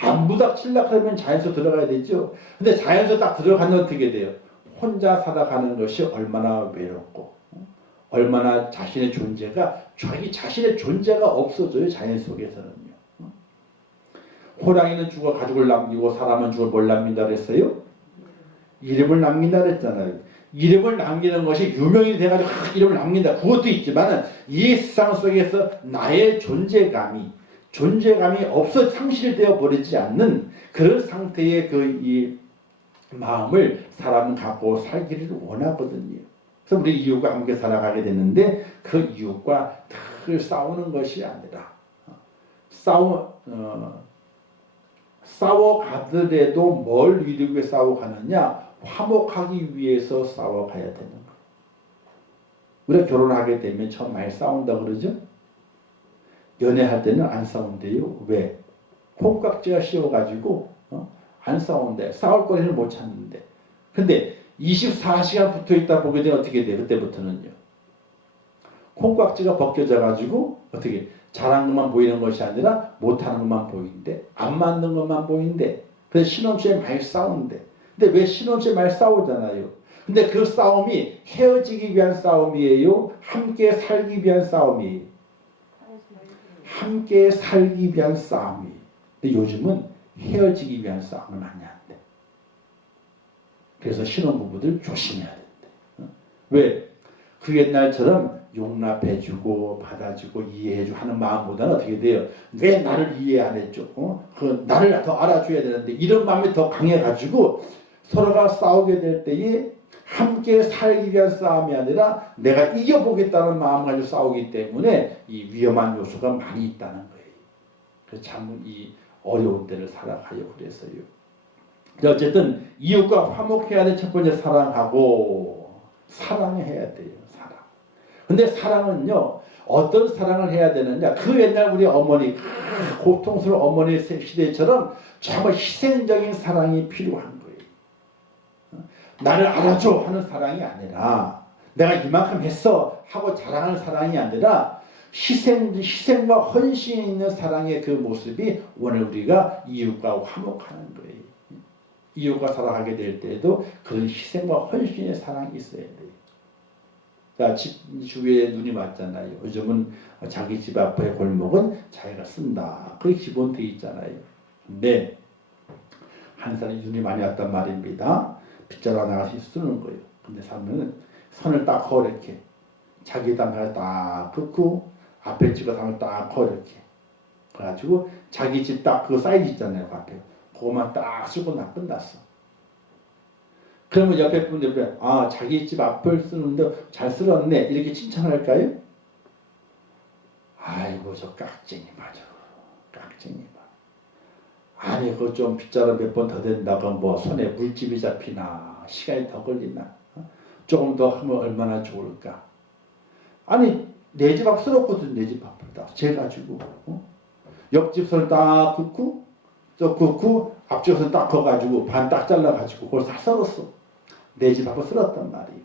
안 부닥치려고 하면 자연서 들어가야 되죠. 근데 자연서 딱 들어가면 어떻게 돼요? 혼자 살아가는 것이 얼마나 외롭고 얼마나 자신의 존재가 없어져요. 자연 속에서는요. 호랑이는 죽어 가족을 남기고 사람은 죽어 뭘 남긴다 그랬어요? 이름을 남긴다 그랬잖아요. 이름을 남기는 것이 유명이 돼가지고 이름을 남긴다. 그것도 있지만 이 세상 속에서 나의 존재감이 없어 상실되어 버리지 않는 그런 상태의 이 마음을 사람은 갖고 살기를 원하거든요. 그래서 우리 이웃과 함께 살아가게 되는데 그 이웃과 늘 싸우는 것이 아니라 싸워가더라도 뭘 이루기 위해 싸워가느냐? 화목하기 위해서 싸워가야 되는 거예요. 우리가 결혼하게 되면 처음 많이 싸운다 그러죠? 연애할 때는 안 싸운대요. 왜? 콩깍지가 씌워가지고 안 싸운대. 싸울 거리를 못 찾는데. 근데 24시간 붙어있다 보게 되면 어떻게 돼요? 그때부터는요. 콩깍지가 벗겨져가지고 어떻게 잘한 것만 보이는 것이 아니라 못하는 것만 보이는데 안 맞는 것만 보이는데 그래서 신혼초에 많이 싸우는데 근데 왜 신혼초에 많이 싸우잖아요. 근데 그 싸움이 헤어지기 위한 싸움이에요? 함께 살기 위한 싸움이에요? 함께 살기 위한 싸움이. 근데 요즘은 헤어지기 위한 싸움을 많이 한대. 그래서 신혼부부들 조심해야 된대. 왜? 그 옛날처럼 용납해주고 받아주고 이해해주고 하는 마음보다는 어떻게 돼요? 왜 나를 이해 안 했죠? 나를 더 알아줘야 되는데 이런 마음이 더 강해가지고 서로가 싸우게 될 때에 함께 살기 위한 싸움이 아니라 내가 이겨보겠다는 마음을 가지고 싸우기 때문에 이 위험한 요소가 많이 있다는 거예요. 그래서 참 이 어려운 때를 살아가요. 그래서요. 어쨌든 이웃과 화목해야 될 첫 번째 사랑하고 사랑해야 돼요. 사랑. 근데 사랑은요. 어떤 사랑을 해야 되느냐. 그 옛날 우리 어머니 고통스러운 어머니 시대처럼 정말 희생적인 사랑이 필요한 거예요. 나를 알아줘 하는 사랑이 아니라 내가 이만큼 했어 하고 자랑하는 사랑이 아니라 희생과 헌신이 있는 사랑의 그 모습이 오늘 우리가 이웃과 화목하는 거예요. 이웃과 살아가게 될 때에도 그런 희생과 헌신의 사랑이 있어야 돼요. 자, 집 주위에 눈이 맞잖아요. 요즘은 자기 집 앞의 골목은 자기가 쓴다. 그게 기본 돼 있잖아요. 근데 한 사람이 눈이 많이 왔단 말입니다. 빗자루 나가서 쓰는 거예요. 근데 사람은 선을 딱 그어 이렇게 자기 담을 딱 긋고 앞에 찍어 담을 딱 그어 이렇게 그래가지고 자기 집 딱 그 사이즈 있잖아요. 그 앞에 그거만 딱 쓰고 나 끝났어. 그러면 옆에 분들 아 자기 집 앞을 쓰는데 잘 쓸었네 이렇게 칭찬할까요? 아이고 저 깍쟁이 맞아. 깍쟁이 봐. 아니 그거 좀 빗자루 몇 번 더 된다고 뭐 손에 물집이 잡히나 시간이 더 걸리나 조금 더 하면 얼마나 좋을까. 아니 내 집 앞 쓸었거든. 내 집 앞을 딱 재가지고 옆집 선을 딱 긋고 또 긋고 앞집 선을 딱 그어가지고 반 딱 잘라가지고 그걸 다 썰었어. 내 집 앞을 쓸었단 말이에요.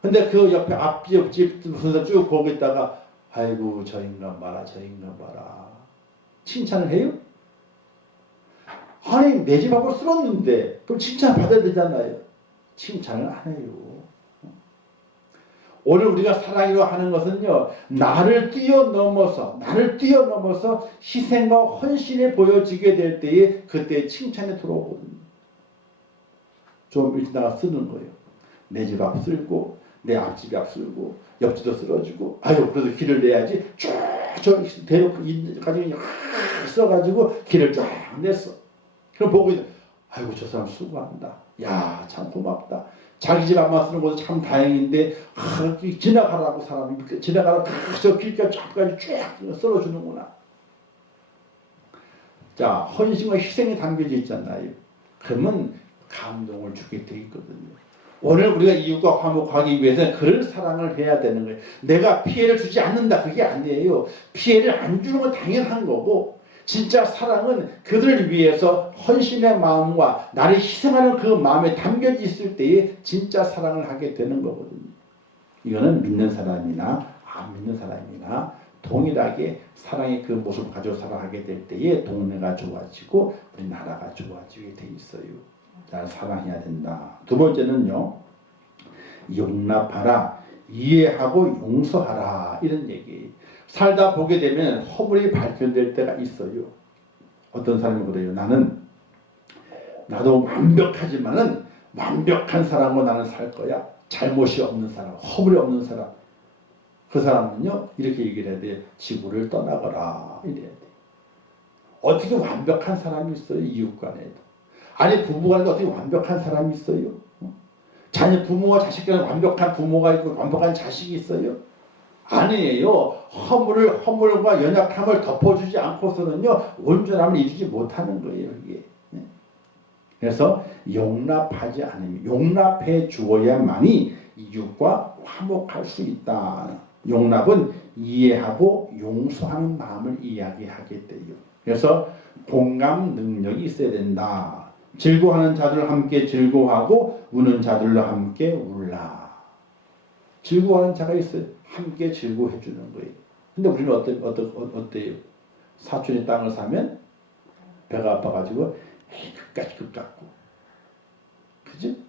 근데 그 옆에 앞집 옆집 선을 쭉 보고 있다가 아이고 저 인간 봐라 저 인간 봐라 칭찬을 해요? 아니 내 집 앞을 쓸었는데 그럼 칭찬 받아야 되잖아요. 칭찬을 안 해요. 오늘 우리가 사랑이라고 하는 것은요, 나를 뛰어넘어서 희생과 헌신에 보여지게 될 때에 그때 칭찬이 들어오거든요. 좀 일찍 나가 쓰는 거예요. 내 집 앞 쓸고, 내 앞집 앞 쓸고, 옆집도 쓸어주고, 아유, 그래도 길을 내야지. 쭉, 대놓고, 가지고 써가지고 길을 쫙 냈어. 그럼 보고 있는, 아이고, 저 사람 수고한다. 야, 참 고맙다. 자기 집 앞만 쓰는 것도 참 다행인데 지나가라고 사람이 지나가라고 저 길까지 쫙 썰어주는구나. 자 헌신과 희생이 담겨져 있잖아요. 그러면 감동을 주게 돼 있거든요. 오늘 우리가 이웃과 화목하기 위해서는 그런 사랑을 해야 되는 거예요. 내가 피해를 주지 않는다 그게 아니에요. 피해를 안 주는 건 당연한 거고 진짜 사랑은 그들을 위해서 헌신의 마음과 나를 희생하는 그 마음에 담겨져 있을 때에 진짜 사랑을 하게 되는 거거든요. 이거는 믿는 사람이나 안 믿는 사람이나 동일하게 사랑의 그 모습을 가지고 살아가게 될 때에 동네가 좋아지고 우리나라가 좋아지게 돼 있어요. 자, 사랑해야 된다. 두 번째는요. 용납하라, 이해하고 용서하라 이런 얘기예요. 살다 보게 되면 허물이 발견될 때가 있어요. 어떤 사람이 그래요. 나도 완벽하지만은 완벽한 사람으로 나는 살 거야. 잘못이 없는 사람, 허물이 없는 사람. 그 사람은요 이렇게 얘기를 해야 돼요. 지구를 떠나거라 이래야 돼요. 어떻게 완벽한 사람이 있어요? 이웃 간에도. 아니 부부간에도 어떻게 완벽한 사람이 있어요? 자녀 부모와 자식 간에 완벽한 부모가 있고 완벽한 자식이 있어요? 아니에요. 허물과 연약함을 덮어주지 않고서는요 온전함을 이루지 못하는 거예요. 이게. 그래서 용납하지 않으면 용납해 주어야만이 이웃과 화목할 수 있다. 용납은 이해하고 용서하는 마음을 이야기하게 돼요. 그래서 공감 능력이 있어야 된다. 즐거워하는 자들 함께 즐거워하고 우는 자들로 함께 울라. 즐거워하는 자가 있어요. 함께 즐거워해 주는 거예요. 근데 우리는 어때요? 사촌이 땅을 사면 배가 아파가지고 끝까지 갖고 그지?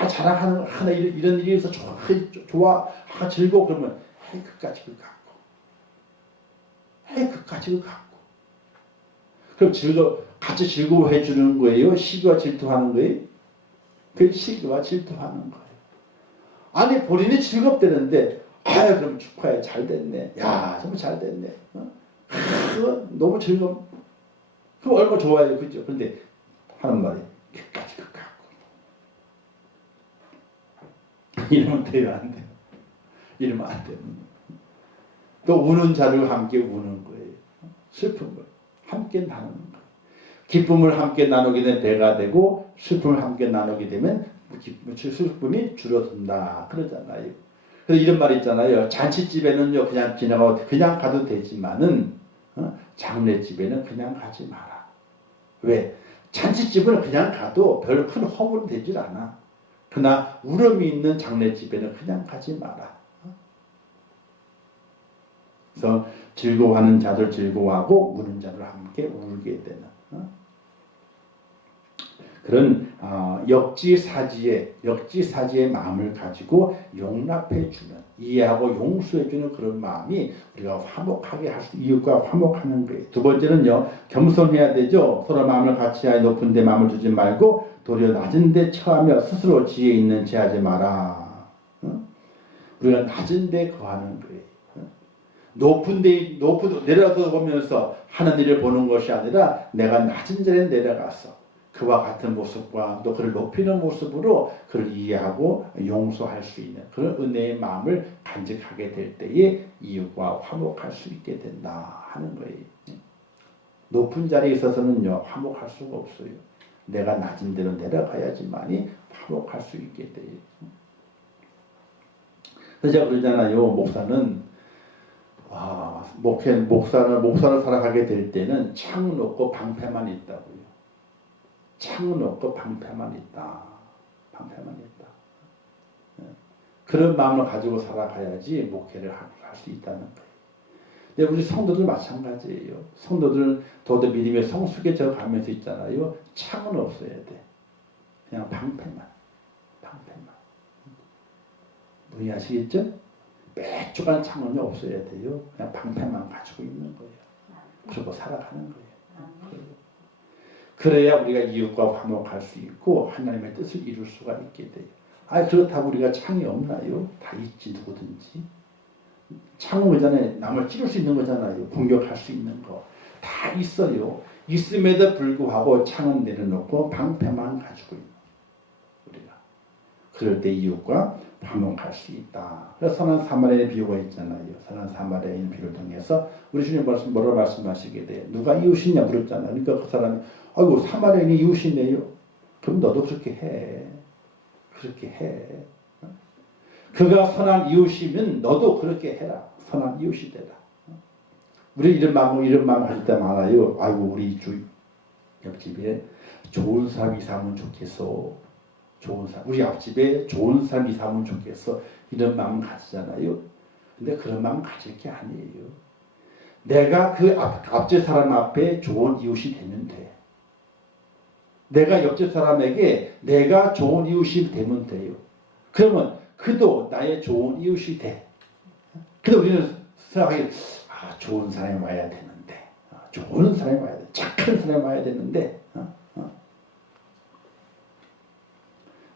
아 자랑하는 하나 이런 일이 있어 좋아 즐거워 그러면 끝까지 갖고 그럼 같이 즐거워해 주는 거예요? 시기와 질투하는 거예요? 그 시기와 질투하는 거예요. 아니 본인이 즐겁다는데 아유 그럼 축하해 잘 됐네. 야 정말 잘 됐네. 그거 너무 즐거워. 그럼 얼마나 좋아요. 그죠? 근데 하는 말이 끝까지 갖고 이러면 돼요? 안 돼요? 이러면 안 돼요. 또 우는 자를 함께 우는 거예요. 슬픔을 함께 나누는 거예요. 기쁨을 함께 나누게 되면 배가 되고 슬픔을 함께 나누게 되면 슬픔이 줄어든다 그러잖아요. 그래서 이런 말이 있잖아요. 잔치집에는요 그냥 지나가고 그냥 가도 되지만은 장례집에는 그냥 가지 마라. 왜? 잔치집은 그냥 가도 별 큰 허물은 되질 않아. 그러나 울음이 있는 장례집에는 그냥 가지 마라. 그래서 즐거워하는 자들 즐거워하고 우는 자들 함께 울게 되는 그런 역지사지의 마음을 가지고 용납해주는 이해하고 용서해주는 그런 마음이 우리가 화목하게 할 수 이웃과 화목하는 거예요. 두 번째는요 겸손해야 되죠. 서로 마음을 같이하여 높은 데 마음을 두지 말고 도리어 낮은 데 처하며 스스로 지혜 있는 체하지 마라. 우리가 낮은 데 거하는 거예요. 높은 내려서 보면서 하는 일을 보는 것이 아니라 내가 낮은 자리에 내려가서 그와 같은 모습과 또 그를 높이는 모습으로 그를 이해하고 용서할 수 있는 그런 은혜의 마음을 간직하게 될 때에 이웃과 화목할 수 있게 된다 하는 거예요. 높은 자리에 있어서는요 화목할 수가 없어요. 내가 낮은 데로 내려가야지만이 화목할 수 있게 돼요. 그래서 제가 그러잖아요. 목사는 목사를 살아가게 될 때는 창은 없고 방패만 있다고요. 창은 없고 방패만 있다. 방패만 있다. 그런 마음을 가지고 살아가야지 목회를 할 수 있다는 거예요. 근데 우리 성도들 마찬가지예요. 성도들은 더더 믿음의 성숙에 져 가면서 있잖아요. 창은 없어야 돼. 그냥 방패만. 이해하시겠죠? 매주간 창문이 없어야 돼요. 그냥 방패만 가지고 있는 거예요. 그러고 살아가는 거예요. 그래야 우리가 이웃과 화목할 수 있고 하나님의 뜻을 이룰 수가 있게 돼요. 그렇다고 우리가 창이 없나요? 다 있지 누구든지. 창은 그잖아요. 남을 찌를 수 있는 거잖아요. 공격할 수 있는 거. 다 있어요. 있음에도 불구하고 창은 내려놓고 방패만 가지고 있는 우리가. 그럴 때 이웃과 화목할 수 있다. 그래서 선한 사마리아의 비유가 있잖아요. 선한 사마리아인 비유를 통해서 우리 주님 뭐라고 말씀하시게 돼요. 누가 이웃이냐 물었잖아요. 그러니까 그 사람이 아이고 사마리아인이 이웃이네요. 그럼 너도 그렇게 해. 그렇게 해. 그가 선한 이웃이면 너도 그렇게 해라. 선한 이웃이 되라. 우리 이런 마음 할 때 많아요. 아이고 우리 주 옆집에 좋은 사람 이사하면 좋겠어. 좋은 사람, 우리 앞집에 좋은 사람 이사하면 좋겠어. 이런 마음 가지잖아요. 근데 그런 마음 가질 게 아니에요. 내가 그 앞집 사람 앞에 좋은 이웃이 되면 돼. 내가 옆집 사람에게 내가 좋은 이웃이 되면 돼요. 그러면 그도 나의 좋은 이웃이 돼. 근데 우리는 생각하기 좋은 사람이 와야 되는데 좋은 사람이 와야 돼. 착한 사람이 와야 되는데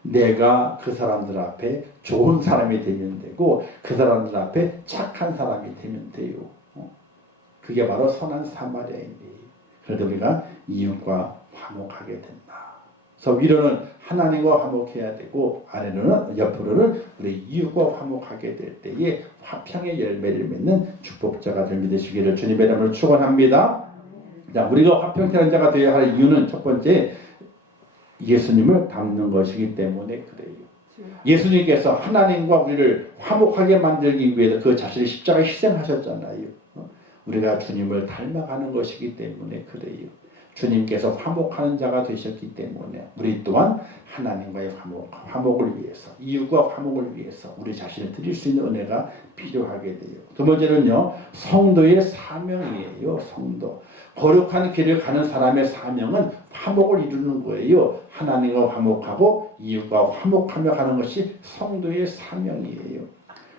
내가 그 사람들 앞에 좋은 사람이 되면 되고 그 사람들 앞에 착한 사람이 되면 돼요. 그게 바로 선한 사마리아인이에요. 그래도 우리가 이웃과 화목하게 된다. 그래서 위로는 하나님과 화목해야 되고 아래로는 옆으로는 우리 이웃과 화목하게 될 때에 화평의 열매를 맺는 축복자가 되시기를 주님의 이름으로 축원합니다. 자, 우리가 화평케 자가 되어야 할 이유는 첫 번째 예수님을 닮는 것이기 때문에 그래요. 예수님께서 하나님과 우리를 화목하게 만들기 위해서 그 자신의 십자가에 희생하셨잖아요. 우리가 주님을 닮아가는 것이기 때문에 그래요. 주님께서 화목하는 자가 되셨기 때문에 우리 또한 하나님과의 화목을 위해서 이웃과 화목을 위해서 우리 자신을 드릴 수 있는 은혜가 필요하게 돼요. 두 번째는요. 성도의 사명이에요. 성도. 거룩한 길을 가는 사람의 사명은 화목을 이루는 거예요. 하나님과 화목하고 이웃과 화목하며 가는 것이 성도의 사명이에요.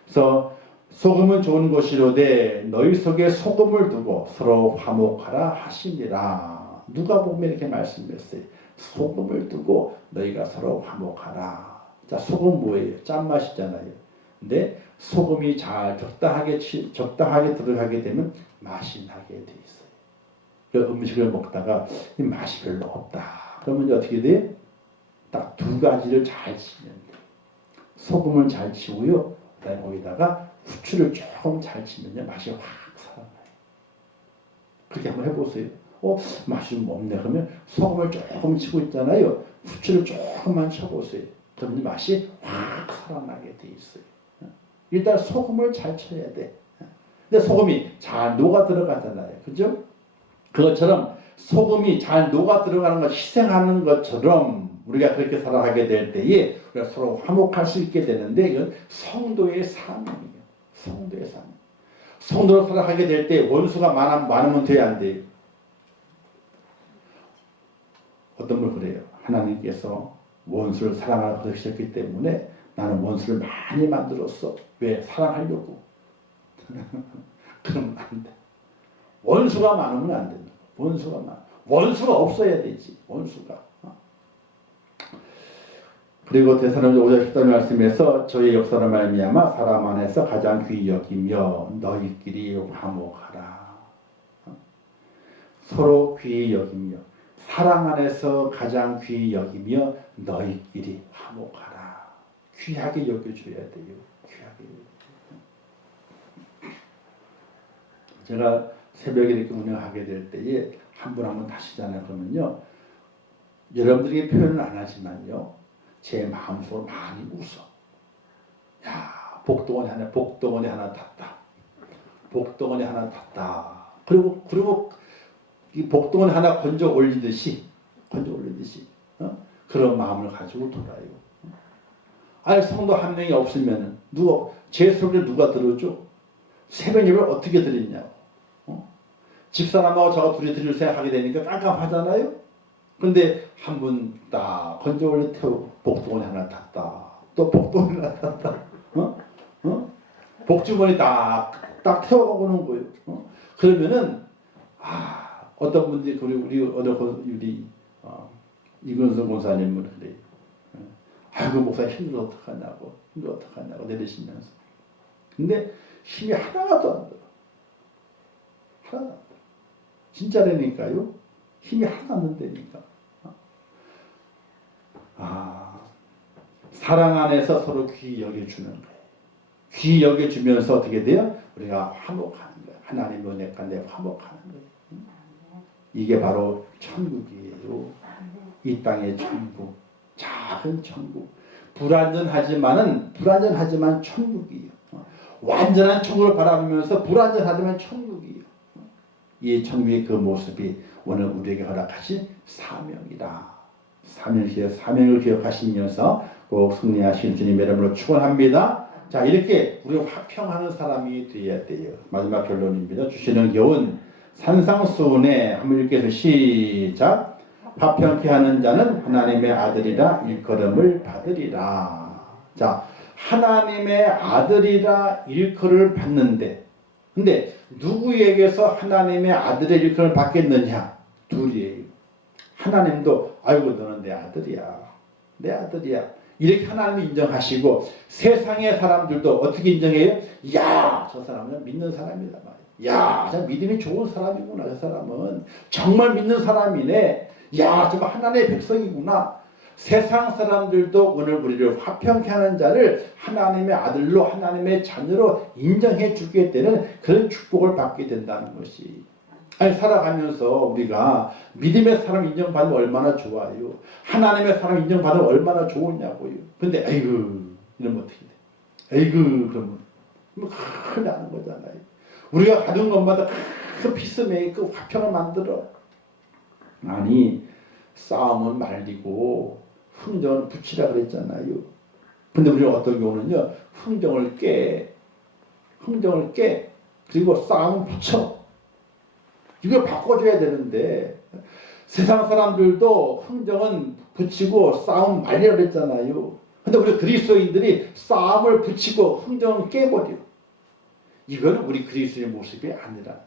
그래서 소금은 좋은 것이로되 너희 속에 소금을 두고 서로 화목하라 하시니라. 누가 보면 이렇게 말씀했어요. 소금을 두고 너희가 서로 화목하라. 자, 소금 뭐예요? 짠맛이잖아요. 근데 소금이 잘 적당하게 들어가게 되면 맛이 나게 돼 있어요. 그 음식을 먹다가 이 맛이 별로 없다. 그러면 이제 어떻게 돼요? 딱 두 가지를 잘 치면 돼요. 소금을 잘 치고요. 그다음에 거기다가 후추를 조금 잘 치면 맛이 확 살아나요. 그렇게 한번 해보세요. 맛이 없네. 그러면 소금을 조금 치고 있잖아요. 후추를 조금만 쳐보세요. 그러면 맛이 확 살아나게 돼 있어요. 일단 소금을 잘 쳐야 돼. 근데 소금이 잘 녹아 들어가잖아요. 그죠? 그것처럼 소금이 잘 녹아 들어가는 것, 희생하는 것처럼 우리가 그렇게 살아가게 될 때에 우리가 서로 화목할 수 있게 되는데 이건 성도의 사명이에요. 성도의 사명. 성도로 살아가게 될 때 원수가 많으면 돼야 안 돼요. 어떤 분 그래요. 하나님께서 원수를 사랑하라 그러셨기 때문에 나는 원수를 많이 만들었어. 왜? 사랑하려고. 그러면 안 돼. 원수가 많으면 안 된다. 원수가 없어야 되지. 원수가. 그리고 데살로니가 5장 10절 말씀에서 저의 역사로 말미암아 사람 안에서 가장 귀히 여기며 너희끼리 화목하라. 서로 귀히 여기며 사랑 안에서 가장 귀히 여기며 너희끼리 화목하라. 귀하게 여겨줘야 돼요. 귀하게. 제가 새벽에 이렇게 운영하게 될 때에 한 분 한 분 다시잖아요. 그러면요, 여러분들에게 표현을 안 하지만요, 제 마음속으로 많이 웃어. 야, 복동원이 하나 탔다. 복동원이 하나 탔다. 그리고 이 복동원 하나 건져 올리듯이 그런 마음을 가지고 돌아요. 아니, 성도 한 명이 없으면 제 소리를 누가 들어줘? 새벽 예배를 어떻게 드리냐고. 집사람하고 저가 둘이 드릴 생각하게 되니까 깜깜하잖아요. 근데 한 분 딱 건져 올려 태우고 복주머니 하나 탔다. 또 복주머니 하나 탔다. 복주머니 딱 태워가고는 거예요. 그러면은 어떤 분들이 우리 이근성 권사님은 그래요. 아이고 목사님 힘들어 어떡하냐고 내리시면서. 근데 힘이 하나도 안 들어. 하나도 안 들어. 진짜라니까요. 힘이 하나도 안 된다니까. 사랑 안에서 서로 귀히 여겨주는 거예요. 귀히 여겨주면서 어떻게 돼요? 우리가 화목하는 거예요. 하나님의 은혜가 내 화목하는 거예요. 이게 바로 천국이에요. 이 땅의 천국, 작은 천국. 불완전하지만 천국이에요. 완전한 천국을 바라보면서 불완전하지만 천국이에요. 이 천국의 그 모습이 오늘 우리에게 허락하신 사명이다. 사명을 기억하시면서 꼭 승리하신 주님의 이름으로 축원합니다. 자, 이렇게 우리 화평하는 사람이 되어야 돼요. 마지막 결론입니다. 주시는 교훈 산상수훈에 한번 읽겠습니다. 시작. 화평케 하는 자는 하나님의 아들이라 일컬음을 받으리라. 자, 하나님의 아들이라 일컬음을 받는데, 근데 누구에게서 하나님의 아들의 일컬음을 받겠느냐? 둘이에요. 하나님도 아이고 너는 내 아들이야. 이렇게 하나님이 인정하시고, 세상의 사람들도 어떻게 인정해요? 야, 저 사람은 믿는 사람이다 말이야. 야, 저 믿음이 좋은 사람이구나. 저 사람은 정말 믿는 사람이네. 야, 정말 하나님의 백성이구나. 세상 사람들도 오늘 우리를 화평케 하는 자를 하나님의 아들로, 하나님의 자녀로 인정해 주게 되는 그런 축복을 받게 된다는 것이. 아니, 살아가면서 우리가 믿음의 사람 인정받으면 얼마나 좋아요. 하나님의 사람 인정받으면 얼마나 좋으냐고요. 근데 아이고 이러면 어떻게 돼? 아이고 그러면 큰일 나는 거잖아요. 우리가 가는 것마다 큰 피스메이커 화평을 만들어. 아니, 싸움은 말리고 흥정을 붙이라 그랬잖아요. 근데 우리가 어떤 경우는요, 흥정을 깨 그리고 싸움은 붙여. 이걸 바꿔줘야 되는데, 세상 사람들도 흥정은 붙이고 싸움 말리라 그랬잖아요. 근데 우리 그리스도인들이 싸움을 붙이고 흥정을 깨버려. 이거는 우리 그리스도의 모습이 아니라는 거예요.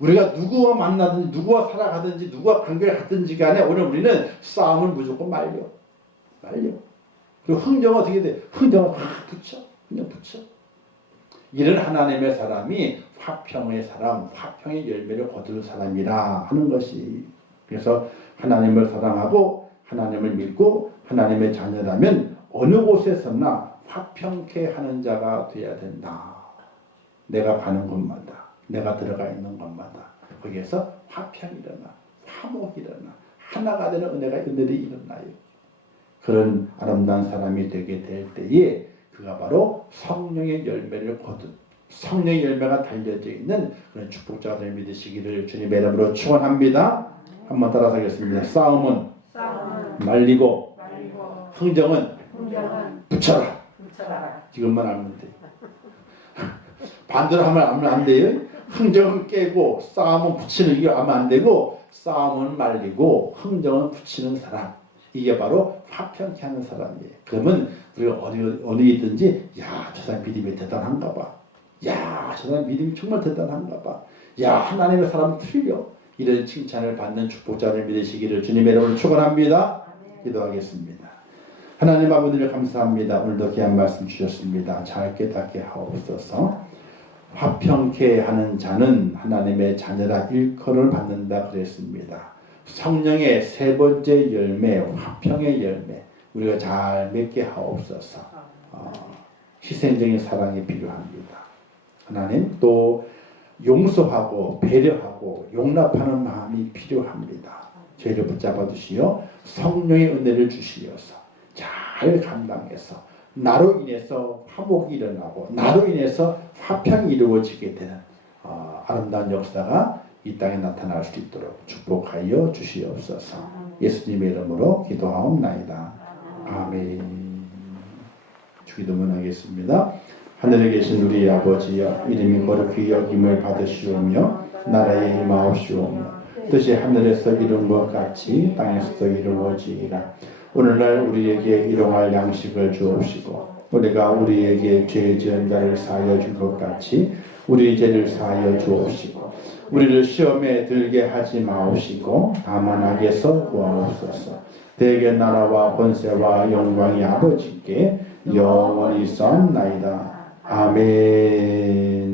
우리가 누구와 만나든지 누구와 살아가든지 누구와 관계를 갖든지 간에 오늘 우리는 싸움을 무조건 말려. 그리고 흥정은 어떻게 돼? 흥정을 붙여. 이런 하나님의 사람이 화평의 사람, 화평의 열매를 거둘 사람이라 하는 것이. 그래서 하나님을 사랑하고 하나님을 믿고 하나님의 자녀라면 어느 곳에서나 화평케 하는 자가 되어야 된다. 내가 가는 곳마다, 내가 들어가 있는 곳마다 거기에서 화평이 일어나, 화목이 일어나, 하나가 되는 은혜들이 일어나요. 그런 아름다운 사람이 되게 될 때에 그가 바로 성령의 열매를 거둔, 성령의 열매가 달려져 있는 그런 축복자가 될 믿으시기를 주님의 이름으로 축원합니다. 한번 따라서 하겠습니다. 싸움은 말리고 흥정은 붙여라. 이것만 알면 돼요. 반대로 하면 안 돼요. 흥정은 깨고 싸움은 붙이는 이게 하면 안 되고, 싸움은 말리고 흥정은 붙이는 사람, 이게 바로 화평케 하는 사람이에요. 그러면 우리가 어디든지 야, 저 사람 믿음이 대단한가 봐. 야, 저 사람 믿음이 정말 대단한가 봐. 야, 하나님의 사람은 틀려. 이런 칭찬을 받는 축복자를 믿으시기를 주님의 이름으로 축원합니다. 기도하겠습니다. 하나님 아버지를 감사합니다. 오늘도 귀한 말씀 주셨습니다. 잘 깨닫게 하옵소서. 화평케 하는 자는 하나님의 자녀라 일컬음을 받는다 그랬습니다. 성령의 세 번째 열매, 화평의 열매, 우리가 잘 맺게 하옵소서. 희생적인 사랑이 필요합니다. 하나님, 또 용서하고 배려하고 용납하는 마음이 필요합니다. 저희를 붙잡아 주시어 성령의 은혜를 주시어서 잘 감당해서 나로 인해서 화목이 일어나고 나로 인해서 화평이 이루어지게 되는 아름다운 역사가 이 땅에 나타날 수 있도록 축복하여 주시옵소서. 예수님의 이름으로 기도하옵나이다. 아멘. 주기도문 하겠습니다. 하늘에 계신 우리 아버지여, 이름이 거룩히 여김을 받으시오며 나라에 임하옵시오며 뜻이 하늘에서 이룬 것 같이 땅에서도 이루어지이다. 오늘날 우리에게 일용할 양식을 주옵시고 우리가 우리에게 죄 지은 자를 사하여 줄 것 같이 우리 죄를 사하여 주옵시고 우리를 시험에 들게 하지 마옵시고 다만 악에서 구하옵소서. 대개 나라와 권세와 영광이 아버지께 영원히 있사옵나이다. 아멘.